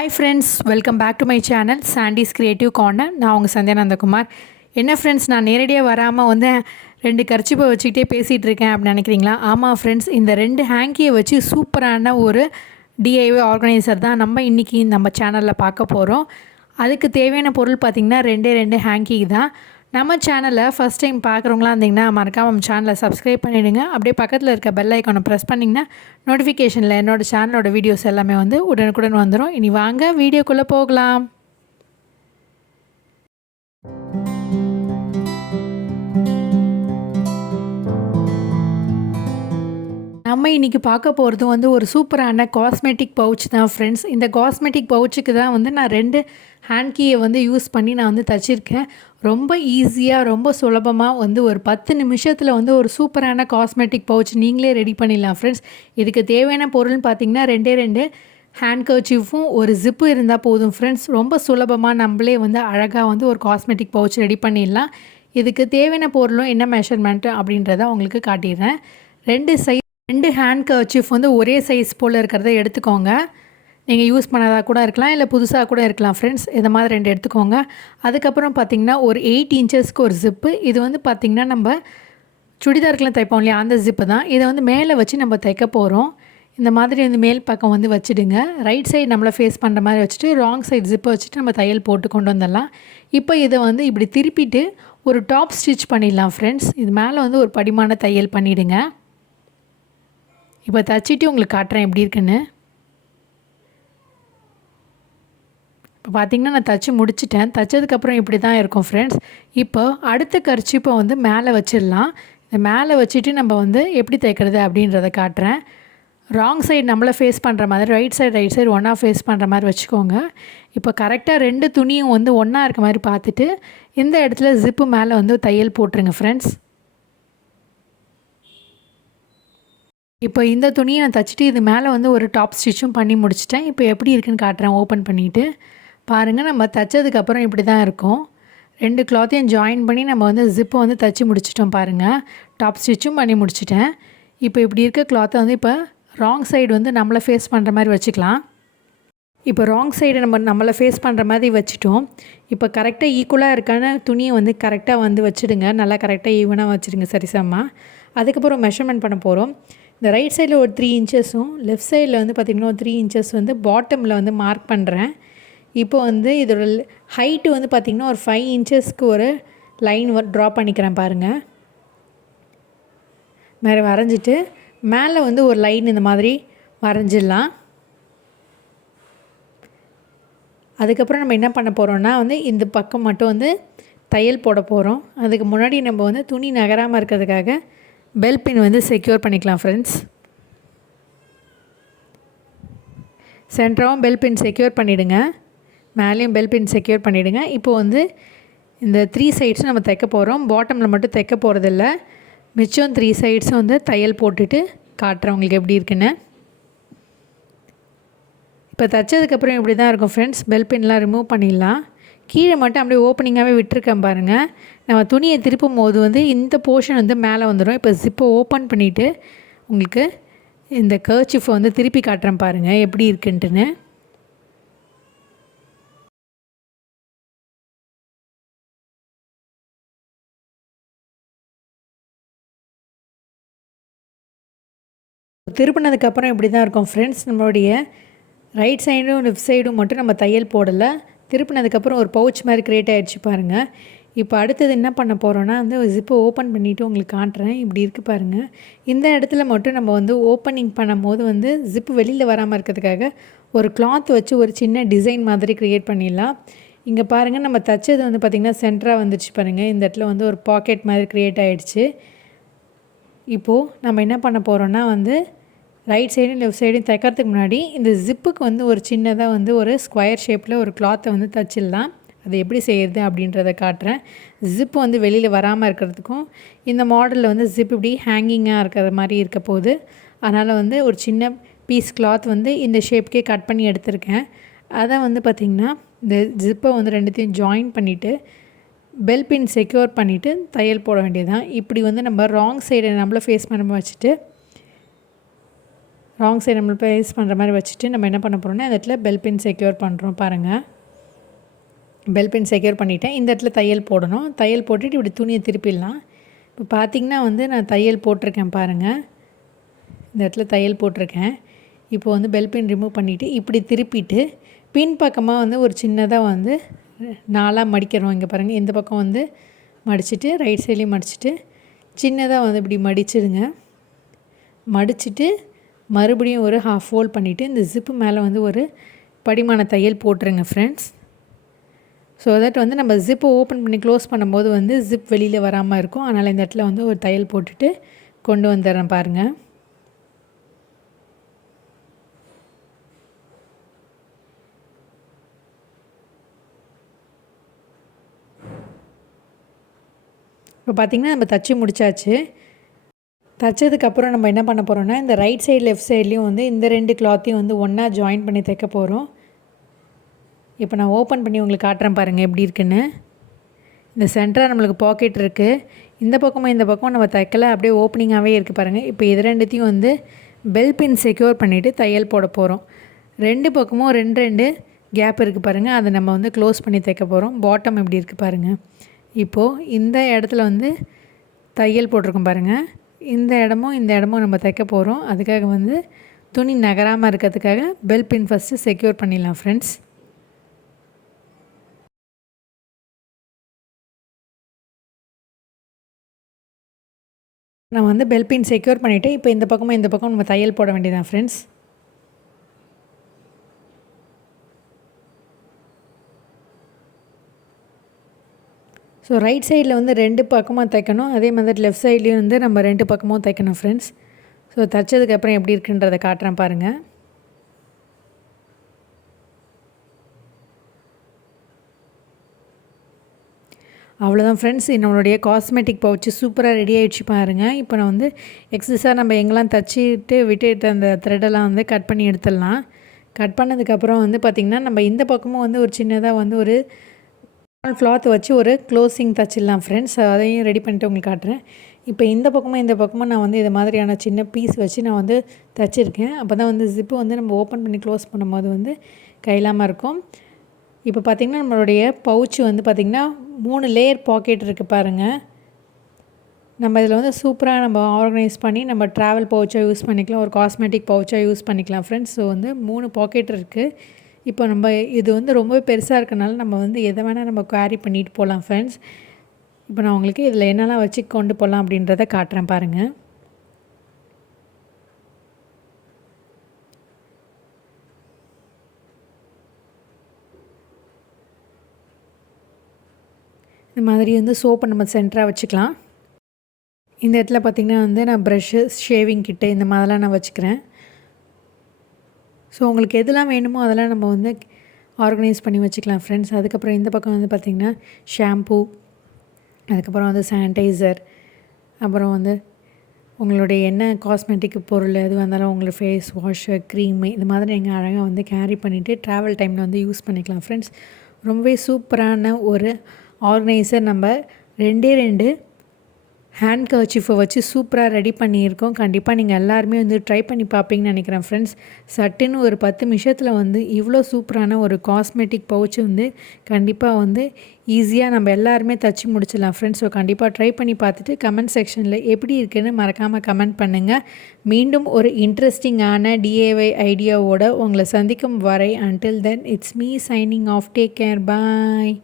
Hi friends, welcome back to my channel Sandy's Creative Corner. நான் உங்கள் சந்தியானந்தகுமார். என்ன friends, நான் நேரடியாக வராமல் வந்து 2 கர்ச்சிப்பை வச்சுக்கிட்டே பேசிகிட்டு இருக்கேன் அப்படின்னு நினைக்கிறீங்களா? ஆமாம் ஃப்ரெண்ட்ஸ், இந்த 2 ஹேங்கியை வச்சு சூப்பரான ஒரு டிஐஒய் ஆர்கனைசர் தான் நம்ம இன்றைக்கி நம்ம சேனலில் பார்க்க போகிறோம். அதுக்கு தேவையான பொருள் பார்த்திங்கன்னா 2 ஹேங்கி தான். நம்ம சேனலை ஃபஸ்ட் டைம் பார்க்குறவங்களாம் இருந்திங்கன்னா மறக்காம நம்ம சேனலை சப்ஸ்கிரைப் பண்ணிவிடுங்க. அப்படியே பக்கத்தில் இருக்க பெல் ஐக்கானை ப்ரெஸ் பண்ணிங்கன்னா நோட்டிஃபிகேஷனில் என்னோடய சேனலோட வீடியோஸ் எல்லாமே வந்து உடனுக்குடன் வந்துடும். இனி வாங்க வீடியோக்குள்ளே போகலாம். நம்ம இன்றைக்கி பார்க்க போகிறது வந்து ஒரு சூப்பரான காஸ்மெட்டிக் பவுச் தான் ஃப்ரெண்ட்ஸ். இந்த காஸ்மெட்டிக் பவுச்சுக்கு தான் வந்து நான் 2 ஹேண்ட் கீயை வந்து யூஸ் பண்ணி நான் வந்து தச்சிருக்கேன். ரொம்ப ஈஸியாக ரொம்ப சுலபமாக வந்து ஒரு 10 நிமிஷத்தில் வந்து ஒரு சூப்பரான காஸ்மெட்டிக் பவுச் நீங்களே ரெடி பண்ணிடலாம் ஃப்ரெண்ட்ஸ். இதுக்கு தேவையான பொருள்னு பார்த்திங்கன்னா 2 ஹேண்ட் கர்ச்சீஃபும் ஒரு ஜிப்பு இருந்தால் போதும் ஃப்ரெண்ட்ஸ். ரொம்ப சுலபமாக நம்மளே வந்து அழகாக வந்து ஒரு காஸ்மெட்டிக் பவுச் ரெடி பண்ணிடலாம். இதுக்கு தேவையான பொருளும் என்ன மெஷர்மெண்ட்டு அப்படின்றத உங்களுக்கு காட்டிடுறேன். 2 ஹேண்ட் கர்ச்சீஃப் வந்து ஒரே சைஸ் போல் இருக்கிறத எடுத்துக்கோங்க. நீங்கள் யூஸ் பண்ணதாக கூட இருக்கலாம், இல்லை புதுசாக கூட இருக்கலாம் ஃப்ரெண்ட்ஸ். இதை மாதிரி 2 எடுத்துக்கோங்க. அதுக்கப்புறம் பார்த்திங்கன்னா ஒரு 8 இன்ச்சஸ்க்கு ஒரு ஜிப்பு. இது வந்து பார்த்திங்கன்னா நம்ம சுடிதாருக்குலாம் தைப்போம் இல்லையா, அந்த ஜிப்பு தான். இதை வந்து மேலே வச்சு நம்ம தைக்க போகிறோம். இந்த மாதிரி வந்து மேல் பக்கம் வந்து வச்சுடுங்க. ரைட் சைடு நம்மளை ஃபேஸ் பண்ணுற மாதிரி வச்சுட்டு ராங் சைடு ஜிப்பை வச்சுட்டு நம்ம தையல் போட்டு கொண்டு வந்துடலாம். இப்போ இதை வந்து இப்படி திருப்பிட்டு ஒரு டாப் ஸ்டிச் பண்ணிடலாம் ஃப்ரெண்ட்ஸ். இது மேலே வந்து ஒரு படிமான தையல் பண்ணிவிடுங்க. இப்போ தச்சிட்டு உங்களுக்கு காட்டுறேன் எப்படி இருக்குன்னு. இப்போ பார்த்திங்கன்னா நான் தச்சு முடிச்சிட்டேன். தைச்சதுக்கப்புறம் இப்படி தான் இருக்கும் ஃப்ரெண்ட்ஸ். இப்போ அடுத்த கர்ச்சீப்பை வந்து மேலே வச்சிடலாம். இந்த மேலே வச்சுட்டு நம்ம வந்து எப்படி தைக்கிறது அப்படின்றத காட்டுறேன். ராங் சைடு நம்மளை ஃபேஸ் பண்ணுற மாதிரி, ரைட் சைடு ஒன்றா ஃபேஸ் பண்ணுற மாதிரி வச்சுக்கோங்க. இப்போ கரெக்டாக 2 துணியும் வந்து ஒன்றா இருக்க மாதிரி பார்த்துட்டு இந்த இடத்துல ஜிப்பு மேலே வந்து தையல் போட்டுருங்க ஃப்ரெண்ட்ஸ். இப்போ இந்த துணியை நான் தைச்சிட்டு இது மேலே வந்து ஒரு டாப் ஸ்டிச்சும் பண்ணி முடிச்சிட்டேன். இப்போ எப்படி இருக்குன்னு காட்டுறேன் ஓப்பன் பண்ணிவிட்டு. பாருங்கள், நம்ம தைச்சதுக்கப்புறம் இப்படி தான் இருக்கும். 2 கிளாத்தையும் ஜாயின் பண்ணி நம்ம வந்து ஜிப்பை வந்து தைச்சி முடிச்சிட்டோம் பாருங்கள். டாப் ஸ்டிச்சும் பண்ணி முடிச்சிட்டேன். இப்போ இப்படி இருக்க கிளாத்தை வந்து இப்போ ராங் சைடு வந்து நம்மளை ஃபேஸ் பண்ணுற மாதிரி வச்சுக்கலாம். இப்போ ராங் சைடு நம்மளை ஃபேஸ் பண்ணுற மாதிரி வச்சுட்டோம். இப்போ கரெக்டாக ஈக்குவலாக இருக்கான துணியை வந்து கரெக்டாக வந்து வச்சுடுங்க. நல்லா கரெக்டாக ஈவனாக வச்சுடுங்க சரிசமாக. அதுக்கப்புறம் மெஷர்மெண்ட் பண்ண போகிறோம். இந்த ரைட் சைடில் ஒரு 3 இன்ச்சஸும் லெஃப்ட் சைடில் வந்து பார்த்திங்கன்னா ஒரு 3 இன்ச்சஸ் வந்து பாட்டமில் வந்து மார்க் பண்ணுறேன். இப்போ வந்து இதோட ஹைட்டு வந்து பார்த்திங்கன்னா ஒரு 5 இன்ச்சஸ்க்கு ஒரு லைன் ட்ரா பண்ணிக்கிறேன் பாருங்கள். மேலே வரைஞ்சிட்டு மேலே வந்து ஒரு லைன் இந்த மாதிரி வரைஞ்சிடலாம். அதுக்கப்புறம் நம்ம என்ன பண்ண போகிறோன்னா வந்து இந்த பக்கம் மட்டும் வந்து தையல் போட போகிறோம். அதுக்கு முன்னாடி நம்ம வந்து துணி நகராமல் இருக்கிறதுக்காக பெல் பின் வந்து செக்யூர் பண்ணிக்கலாம் ஃப்ரெண்ட்ஸ். சென்டராகவும் பெல் பின் செக்யூர் பண்ணிவிடுங்க, மேலேயும் பெல் பின் செக்யூர் பண்ணிவிடுங்க. இப்போ வந்து இந்த 3 சைட்ஸும் நம்ம தைக்க போகிறோம். பாட்டமில் மட்டும் தைக்க போகிறதில்ல, மிச்சம் 3 சைட்ஸும் வந்து தையல் போட்டுட்டு காட்டுறேன் உங்களுக்கு எப்படி இருக்குன்னு. இப்போ தைச்சதுக்கப்புறம் இப்படி தான் இருக்கும் ஃப்ரெண்ட்ஸ். பெல் பின்லாம் ரிமூவ் பண்ணிடலாம். கீழே மட்டும் அப்படியே ஓப்பனிங்காகவே விட்டுருக்கேன் பாருங்கள். நம்ம துணியை திருப்பும் போது வந்து இந்த போர்ஷன் வந்து மேலே வந்துடும். இப்போ ஜிப்பை ஓப்பன் பண்ணிவிட்டு உங்களுக்கு இந்த கர்ச்சீஃபை வந்து திருப்பி காட்டுறேன் பாருங்கள் எப்படி இருக்குன்ட்டுன்னு. திருப்பினதுக்கப்புறம் இப்படி தான் இருக்கும் ஃப்ரெண்ட்ஸ். நம்மளுடைய ரைட் சைடும் லெஃப்ட் சைடும் மட்டும் நம்ம தையல் போடலை. திருப்பினதுக்கப்புறம் ஒரு பவுச் மாதிரி க்ரியேட் ஆகிடுச்சு பாருங்கள். இப்போ அடுத்தது என்ன பண்ண போகிறோன்னா வந்து ஜிப்பை ஓப்பன் பண்ணிவிட்டு உங்களுக்கு காட்டுறேன் இப்படி இருக்குது பாருங்கள். இந்த இடத்துல மட்டும் நம்ம வந்து ஓப்பனிங் பண்ணும்போது வந்து ஜிப்பு வெளியில் வராமல் இருக்கிறதுக்காக ஒரு கிளாத் வச்சு ஒரு சின்ன டிசைன் மாதிரி க்ரியேட் பண்ணிடலாம். இங்கே பாருங்கள், நம்ம தைச்சது வந்து பார்த்திங்கன்னா சென்டராக வந்துடுச்சு பாருங்கள். இந்த இடத்துல வந்து ஒரு பாக்கெட் மாதிரி க்ரியேட் ஆகிடுச்சு. இப்போது நம்ம என்ன பண்ண போகிறோன்னா வந்து ரைட் சைடும் லெஃப்ட் சைடும் தைக்கிறதுக்கு முன்னாடி இந்த ஜிப்புக்கு வந்து ஒரு சின்னதாக வந்து ஒரு ஸ்கொயர் ஷேப்பில் ஒரு கிளாத்தை வந்து தைச்சிடலாம். அது எப்படி செய்கிறது அப்படின்றத காட்டுறேன். ஜிப்பு வந்து வெளியில் வராமல் இருக்கிறதுக்கும் இந்த மாடலில் வந்து ஜிப் இப்படி ஹேங்கிங்காக இருக்கிற மாதிரி இருக்க போகுது. அதனால் வந்து ஒரு சின்ன பீஸ் கிளாத் வந்து இந்த ஷேப்புக்கே கட் பண்ணி எடுத்திருக்கேன். அதை வந்து பார்த்திங்கன்னா இந்த ஜிப்பை வந்து 2த்தையும் ஜாயின் பண்ணிவிட்டு பெல் பின் செக்யூர் பண்ணிவிட்டு தையல் போட வேண்டியதுதான். இப்படி வந்து நம்ம ராங் சைடை நம்மளை ஃபேஸ் பண்ண வச்சுட்டு ராங் சைடு நம்ம ப்ளேஸ் பண்ணுற மாதிரி வச்சுட்டு நம்ம என்ன பண்ண போகிறோம்னா இந்த இடத்துல பெல் பின் செக்யூர் பண்ணுறோம் பாருங்கள். பெல் பின் செக்யூர் பண்ணிவிட்டேன். இந்த இடத்துல தையல் போடணும். தையல் போட்டுட்டு இப்படி துணியை திருப்பிடலாம். இப்போ பார்த்திங்கன்னா வந்து நான் தையல் போட்டிருக்கேன் பாருங்கள். இந்த இடத்துல தையல் போட்டிருக்கேன். இப்போ வந்து பெல் பின் ரிமூவ் பண்ணிவிட்டு இப்படி திருப்பிட்டு பின் பக்கமாக வந்து ஒரு சின்னதாக வந்து 4ஆக மடிக்கிறோம். இங்கே பாருங்கள், இந்த பக்கம் வந்து மடிச்சுட்டு ரைட் சைட்லேயும் மடிச்சுட்டு சின்னதாக வந்து இப்படி மடிச்சிடுங்க. மடிச்சுட்டு மறுபடியும் ஒரு ஹாஃப் ஃபோல்ட் பண்ணிவிட்டு இந்த ஜிப்பு மேலே வந்து ஒரு படிமான தையல் போட்டுருங்க ஃப்ரெண்ட்ஸ். ஸோ தட் வந்து நம்ம ஜிப்பை ஓப்பன் பண்ணி க்ளோஸ் பண்ணும்போது வந்து ஜிப் வெளியில் வராமல் இருக்கும். அதனால் இந்த இடத்துல வந்து ஒரு தையல் போட்டுட்டு கொண்டு வந்துடுறேன் பாருங்கள். இப்போ பார்த்திங்கன்னா நம்ம தச்சு முடித்தாச்சு. தைச்சதுக்கப்புறம் நம்ம என்ன பண்ண போகிறோம்னா இந்த ரைட் சைடு லெஃப்ட் சைட்லேயும் வந்து இந்த 2 கிளாத்தையும் வந்து ஒன்றா ஜாயின் பண்ணி தைக்க போகிறோம். இப்போ நான் ஓப்பன் பண்ணி உங்களுக்கு காட்டுறேன் பாருங்கள் எப்படி இருக்குன்னு. இந்த சென்டராக நம்மளுக்கு பாக்கெட் இருக்குது. இந்த பக்கமும் இந்த பக்கம் நம்ம தைக்கலை, அப்படியே ஓப்பனிங்காகவே இருக்குது பாருங்கள். இப்போ இது ரெண்டுத்தையும் வந்து பெல் பின் செக்யூர் பண்ணிவிட்டு தையல் போட போகிறோம். 2 பக்கமும் 2 கேப் இருக்குது பாருங்கள். அதை நம்ம வந்து க்ளோஸ் பண்ணி தைக்க போகிறோம். பாட்டம் எப்படி இருக்குது பாருங்கள். இப்போது இந்த இடத்துல வந்து தையல் போட்டிருக்கோம் பாருங்கள். இந்த இடமும் நம்ம தைக்க போகிறோம். அதுக்காக வந்து துணி நகராமல் இருக்கிறதுக்காக பெல் பின் ஃபஸ்ட்டு செக்யூர் பண்ணிடலாம் ஃப்ரெண்ட்ஸ். நான் வந்து பெல் பின் செக்யூர் பண்ணிவிட்டு இப்போ இந்த பக்கம் நம்ம தையல் போட வேண்டியதான் ஃப்ரெண்ட்ஸ். ஸோ ரைட் சைடில் வந்து 2 பக்கமாக தைக்கணும். அதே மாதிரி லெஃப்ட் சைட்லேயும் வந்து நம்ம 2 பக்கமும் தைக்கணும் ஃப்ரெண்ட்ஸ். ஸோ தைச்சதுக்கப்புறம் எப்படி இருக்குன்றதை காட்டுறேன் பாருங்கள். அவ்வளோதான் ஃப்ரெண்ட்ஸ், நம்மளுடைய காஸ்மெட்டிக் பவுச்சு சூப்பராக ரெடி ஆகிடுச்சு பாருங்கள். இப்போ நான் வந்து எக்ஸஸாக நம்ம எங்கெல்லாம் தச்சிட்டு விட்டுட்டு அந்த த்ரெட்டெல்லாம் வந்து கட் பண்ணி எடுத்துடலாம். கட் பண்ணதுக்கப்புறம் வந்து பார்த்திங்கன்னா நம்ம இந்த பக்கமும் வந்து ஒரு சின்னதாக வந்து ஒரு கிளாத் வச்சு ஒரு க்ளோசிங் தச்சிடலாம் ஃப்ரெண்ட்ஸ். அதையும் ரெடி பண்ணிட்டு உங்களுக்கு காட்டுறேன். இப்போ இந்த பக்கமும் நான் வந்து இது மாதிரியான சின்ன பீஸ் வச்சு நான் வந்து தைச்சிருக்கேன். அப்போ தான் வந்து ஜிப்பு வந்து நம்ம ஓப்பன் பண்ணி க்ளோஸ் பண்ணும்போது வந்து கையிலாமல் இருக்கும். இப்போ பார்த்திங்கன்னா நம்மளுடைய பவுச்சு வந்து பார்த்திங்கன்னா 3 லேயர் பாக்கெட் இருக்குது பாருங்கள். நம்ம இதில் வந்து சூப்பராக நம்ம ஆர்கனைஸ் பண்ணி நம்ம ட்ராவல் பவுச்சாக யூஸ் பண்ணிக்கலாம், ஒரு காஸ்மெட்டிக் பவுச்சாக யூஸ் பண்ணிக்கலாம் ஃப்ரெண்ட்ஸ். ஸோ வந்து 3 பாக்கெட் இருக்குது. இப்போ நம்ம இது வந்து ரொம்ப பெருசாக இருக்கனால நம்ம வந்து எதை வேணால் நம்ம கேரி பண்ணிட்டு போகலாம் ஃப்ரெண்ட்ஸ். இப்போ நான் உங்களுக்கு இதில் என்னெல்லாம் வச்சு கொண்டு போகலாம் அப்படின்றத காட்டுறேன் பாருங்கள். இந்த மாதிரி வந்து சோப்பை நம்ம சென்டராக வச்சுக்கலாம். இந்த இடத்துல பார்த்திங்கன்னா வந்து நான் ப்ரஷ்ஷு, ஷேவிங் கிட்டு இந்த மாதிரிலாம் நான் வச்சுக்கிறேன். ஸோ உங்களுக்கு எதெல்லாம் வேணுமோ அதெல்லாம் நம்ம வந்து ஆர்கனைஸ் பண்ணி வச்சுக்கலாம் ஃப்ரெண்ட்ஸ். அதுக்கப்புறம் இந்த பக்கம் வந்து பார்த்திங்கன்னா ஷாம்பூ, அதுக்கப்புறம் வந்து சானிடைசர், அப்புறம் வந்து உங்களுடைய என்ன காஸ்மெட்டிக் பொருள் எதுவாக இருந்தாலும் உங்களுக்கு ஃபேஸ் வாஷு, க்ரீமு இந்த மாதிரி நீங்கள் அழகாக வந்து கேரி பண்ணிவிட்டு ட்ராவல் டைமில் வந்து யூஸ் பண்ணிக்கலாம் ஃப்ரெண்ட்ஸ். ரொம்பவே சூப்பரான ஒரு ஆர்கனைசர் நம்ம 2 ஹேண்ட் கர்ச்சீஃபை வச்சு சூப்பராக ரெடி பண்ணியிருக்கோம். கண்டிப்பாக நீங்கள் எல்லாருமே வந்து ட்ரை பண்ணி பார்ப்பீங்கன்னு நினைக்கிறேன் ஃப்ரெண்ட்ஸ். சட்டுன்னு ஒரு 10 நிமிஷத்தில் வந்து இவ்வளோ சூப்பரான ஒரு காஸ்மெட்டிக் பவுச்சு வந்து கண்டிப்பாக வந்து ஈஸியாக நம்ம எல்லாருமே தச்சு முடிச்சிடலாம் ஃப்ரெண்ட்ஸ். ஸோ கண்டிப்பாக ட்ரை பண்ணி பார்த்துட்டு கமெண்ட் செக்ஷனில் எப்படி இருக்குன்னு மறக்காமல் கமெண்ட் பண்ணுங்கள். மீண்டும் ஒரு இன்ட்ரெஸ்டிங்கான டிஏஒய் ஐடியாவோட உங்களை சந்திக்கும் வரை until then it's me signing off. Take care, bye.